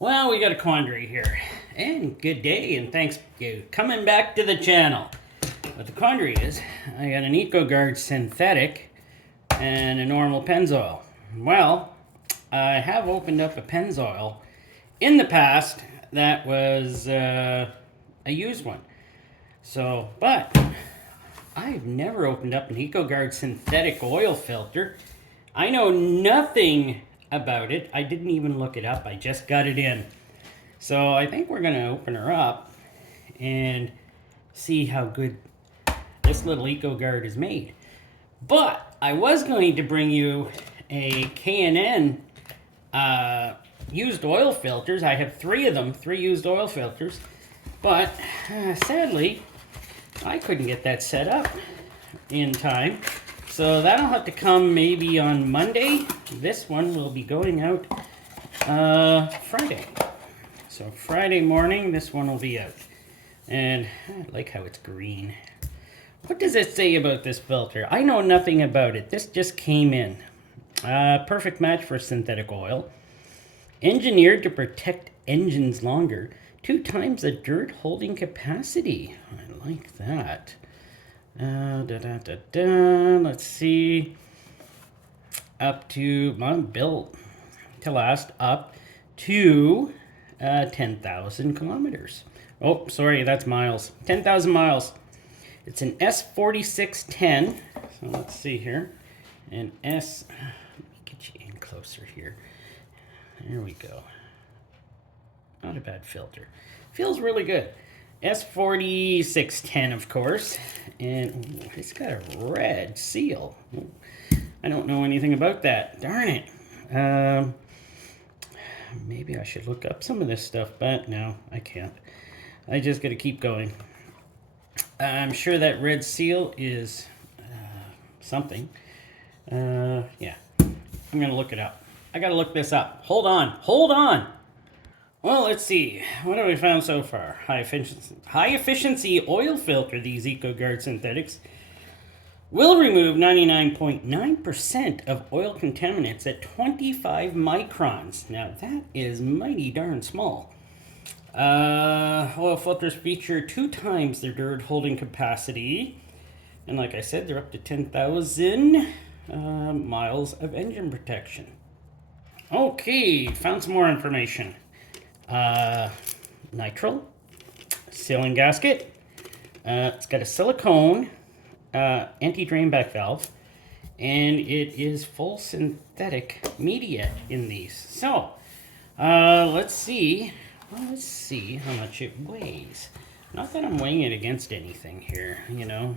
Well, we got a quandary here. And good day, and thanks for coming back to the channel. But the quandary is, I got an ECOGARD Synthetic and a normal Pennzoil. Well, I have opened up a Pennzoil in the past that was a used one. But I've never opened up an ECOGARD Synthetic Oil filter. I know nothing about it. I didn't even look it up. I just got it in. So I think we're going to open her up and see how good this little ECOGARD is made. But I was going to bring you a K&N used oil filters. I have 3 of them, 3 used oil filters. But sadly, I couldn't get that set up in time. So that'll have to come maybe on Monday. This one will be going out Friday. So Friday morning, this one will be out. And I like how it's green. What does it say about this filter? I know nothing about it. This just came in. Perfect match for synthetic oil. Engineered to protect engines longer. 2 times the dirt holding capacity. I like that. Let's see. Up to, built to last up to 10,000 kilometers. Oh, sorry, that's miles. 10,000 miles. It's an S4610. So let's see here. Let me get you in closer here. There we go. Not a bad filter. Feels really good. S4610, of course. And it's got a red seal. I don't know anything about that. Darn it. Maybe I should look up some of this stuff, but no, I can't. I just got to keep going. I'm sure that red seal is something. Yeah, I'm going to look it up. I got to look this up. Hold on. Well, let's see. What have we found so far? High efficiency oil filter, these ECOGARD synthetics, will remove 99.9% of oil contaminants at 25 microns. Now, that is mighty darn small. Oil filters feature 2 times their dirt holding capacity. And like I said, they're up to 10,000 miles of engine protection. Okay, found some more information. Nitrile, sealing gasket. It's got a silicone anti-drain back valve, and it is full synthetic media in these. So, let's see. Well, let's see how much it weighs. Not that I'm weighing it against anything here, you know,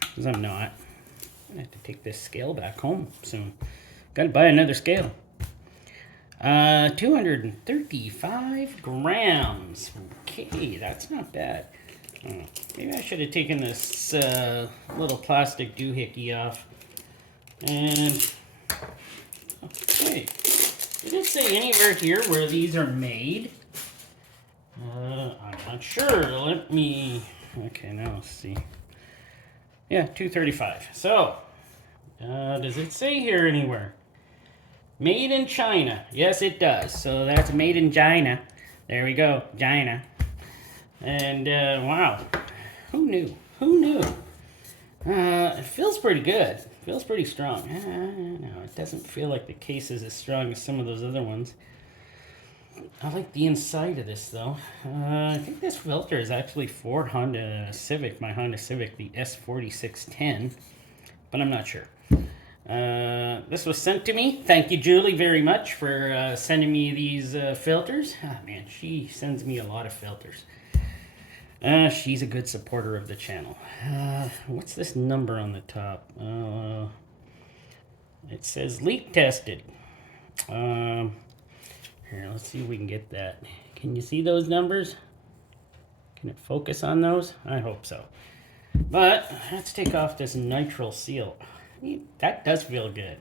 because I'm not. I'm gonna have to take this scale back home soon. Gotta buy another scale. 235 grams. Okay, that's not bad. Maybe I should have taken this little plastic doohickey off. And, wait, did it say anywhere here where these are made? I'm not sure. Let me, okay, now let's see. Yeah, 235. So, does it say here anywhere? Made in China. Yes, it does. So that's made in China. There we go. China. And, wow. Who knew? It feels pretty good. Feels pretty strong. No, it doesn't feel like the case is as strong as some of those other ones. I like the inside of this, though. I think this filter is actually for Honda Civic, my Honda Civic, the S4610. But I'm not sure. This was sent to me. Thank you, Julie, very much for sending me these filters. Oh, man, she sends me a lot of filters. She's a good supporter of the channel. What's this number on the top? It says leak tested. Here, let's see if we can get that. Can you see those numbers? Can it focus on those? I hope so. But let's take off this nitrile seal. That does feel good.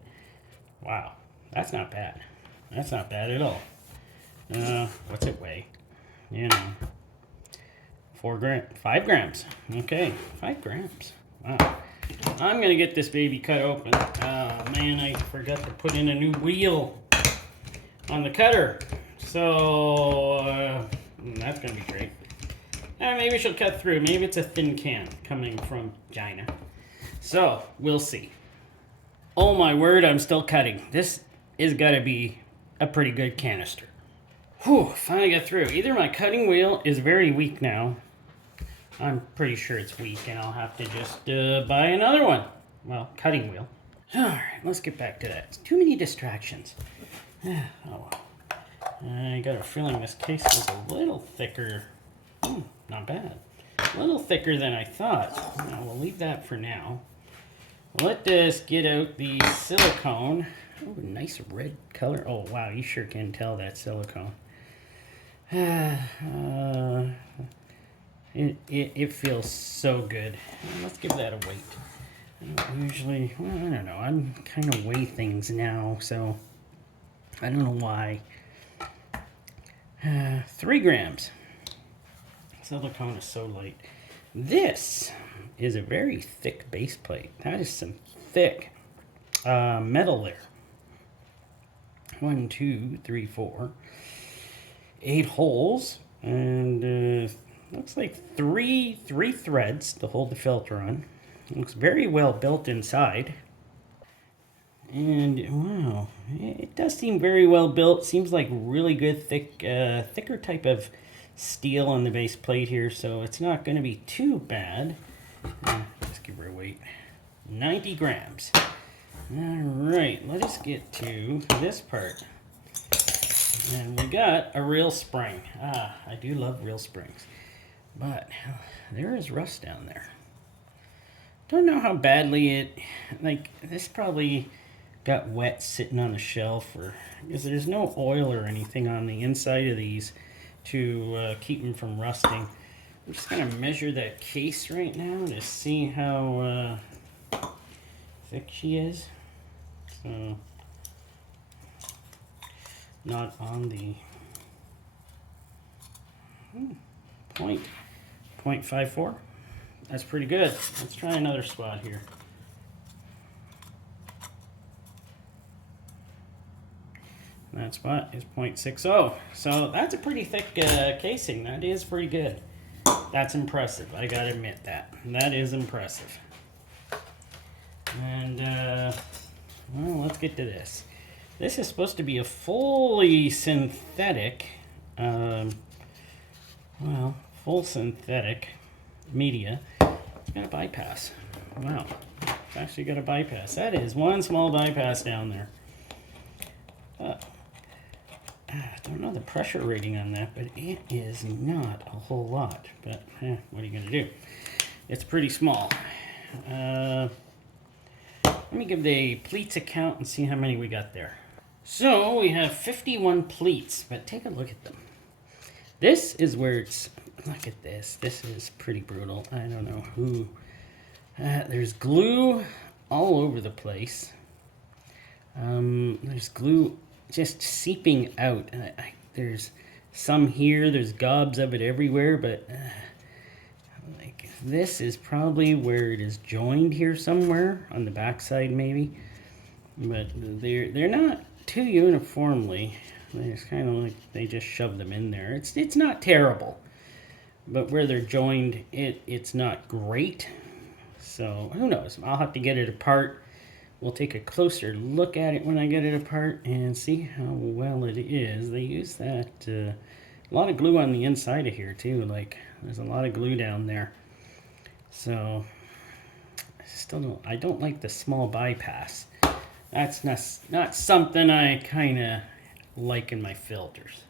Wow, that's not bad. That's not bad at all. What's it weigh? You know, 5 grams. Okay, 5 grams. Wow. I'm gonna get this baby cut open. Oh man, I forgot to put in a new wheel on the cutter. So, that's going to be great. Maybe she'll cut through. Maybe it's a thin can coming from China. So, we'll see. Oh my word, I'm still cutting. This is got to be a pretty good canister. Whew, finally got through. Either my cutting wheel is very weak now. I'm pretty sure it's weak, and I'll have to just buy another one. Well, cutting wheel. Alright, let's get back to that. Too many distractions. Oh well. I got a feeling this case was a little thicker. Not bad. A little thicker than I thought. Now, we'll leave that for now. Let us get out the silicone. Oh, nice red color. Oh, wow, you sure can tell that's silicone. It feels so good. Let's give that a weight. I don't usually, well, I don't know. I'm kind of weigh things now, so I don't know why. 3 grams. Silicone is so light. This is a very thick base plate. That is some thick metal there. 1, 2, 3, 4, 8 holes, and looks like three threads to hold the filter on. It looks very well built inside. And wow, it does seem very well built. Seems like really good thicker type of steel on the base plate here, so it's not going to be too bad. Let's give her a weight. 90 grams. Alright, let us get to this part. And we got a reel spring. I do love reel springs. But there is rust down there. Don't know how badly it, like, this probably got wet sitting on a shelf, or because there's no oil or anything on the inside of these to keep them from rusting. I'm just going to measure that case right now to see how thick she is. So, not on the 0.54. That's pretty good. Let's try another spot here. That spot is 0.60. So that's a pretty thick casing. That is pretty good. That's impressive. I gotta admit that. That is impressive. And, well, let's get to this. This is supposed to be a fully synthetic, full synthetic media. It's got a bypass. Wow. It's actually got a bypass. That is one small bypass down there. I don't know the pressure rating on that, but it is not a whole lot. But, what are you going to do? It's pretty small. Let me give the pleats a count and see how many we got there. So, we have 51 pleats, but take a look at them. This is where it's... Look at this. This is pretty brutal. I don't know who... there's glue all over the place. There's glue just seeping out. There's some here. There's gobs of it everywhere, but... like, this is probably where it is joined here somewhere. On the backside, maybe. But they're not too uniformly. It's kind of like they just shove them in there. It's not terrible. But where they're joined, it's not great. So, who knows? I'll have to get it apart. We'll take a closer look at it when I get it apart and see how well it is. They use that, a lot of glue on the inside of here too. Like, there's a lot of glue down there. So, I don't like the small bypass. That's not something I kind of like in my filters.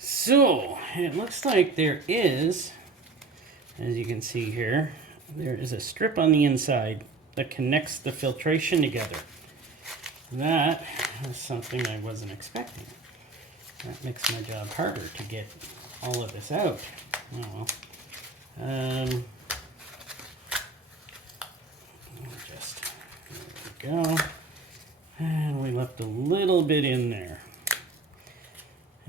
So, it looks like there is, as you can see here, there is a strip on the inside that connects the filtration together. That is something I wasn't expecting. That makes my job harder to get all of this out. Oh well. There we go. And we left a little bit in there.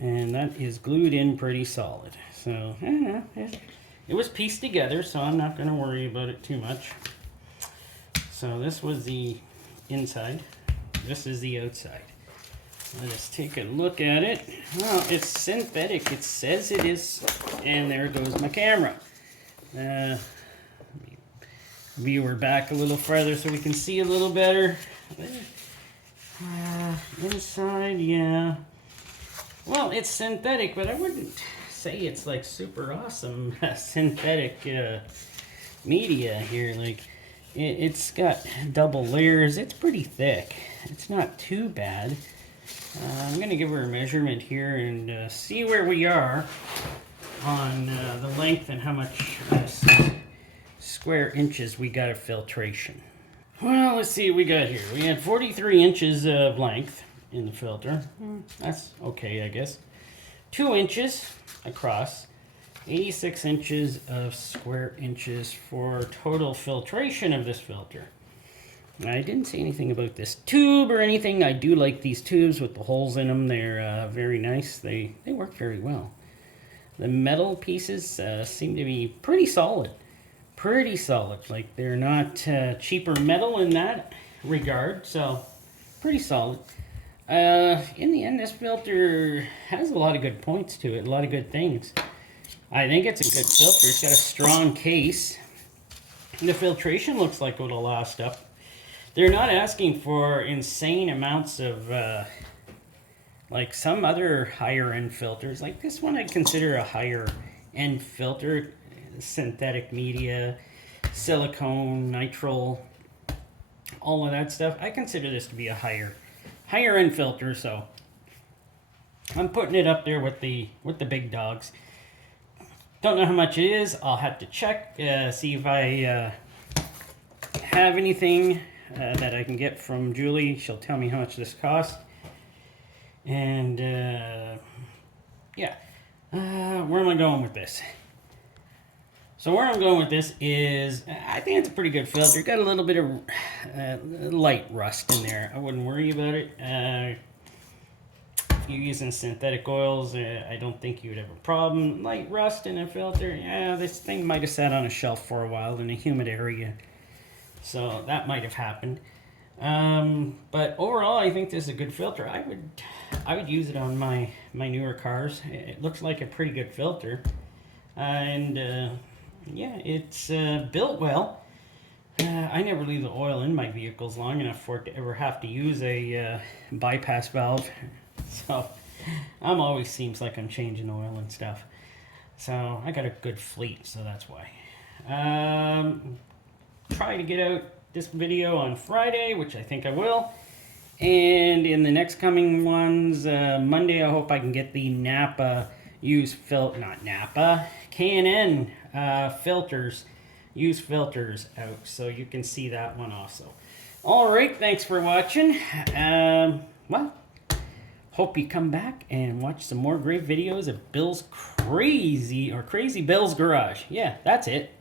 And that is glued in pretty solid. So, it was pieced together, so I'm not going to worry about it too much. So this was the inside. This is the outside. Let us take a look at it. Well, it's synthetic. It says it is. And there goes my camera. Viewer back a little farther so we can see a little better. Inside, yeah. Well, it's synthetic, but I wouldn't say it's like super awesome synthetic media here. Like, it's got double layers. It's pretty thick. It's not too bad. I'm going to give her a measurement here and see where we are on the length and how much square inches we got of filtration. Well, let's see what we got here. We had 43 inches of length in the filter. That's okay, I guess. 2 inches across. 86 inches of square inches for total filtration of this filter. I didn't say anything about this tube or anything. I do like these tubes with the holes in them. They're very nice. They work very well. The metal pieces seem to be pretty solid. Pretty solid. Like, they're not cheaper metal in that regard, so pretty solid. In the end, this filter has a lot of good points to it, a lot of good things. I think it's a good filter. It's got a strong case. The filtration looks like it'll last up. They're not asking for insane amounts of, like some other higher end filters. Like this one I'd consider a higher end filter. Synthetic media, silicone, nitrile, all of that stuff. I consider this to be a higher end filter, so I'm putting it up there with the big dogs. Don't know how much it is. I'll have to check, see if I have anything that I can get from Julie. She'll tell me how much this costs. And yeah, where am I going with this? So where I'm going with this is, I think it's a pretty good filter. Got a little bit of light rust in there. I wouldn't worry about it. If you're using synthetic oils, I don't think you would have a problem. Light rust in a filter, yeah, this thing might have sat on a shelf for a while in a humid area. So that might have happened. But overall, I think this is a good filter. I would use it on my newer cars. It looks like a pretty good filter. Yeah, it's built well. I never leave the oil in my vehicles long enough for it to ever have to use a bypass valve. So, always seems like I'm changing oil and stuff. So, I got a good fleet, so that's why. Try to get out this video on Friday, which I think I will. And in the next coming ones, Monday, I hope I can get the Napa K&N filters, used filters out, so you can see that one also. All right, thanks for watching. Well, hope you come back and watch some more great videos of Bill's Crazy Bill's Garage. Yeah, that's it.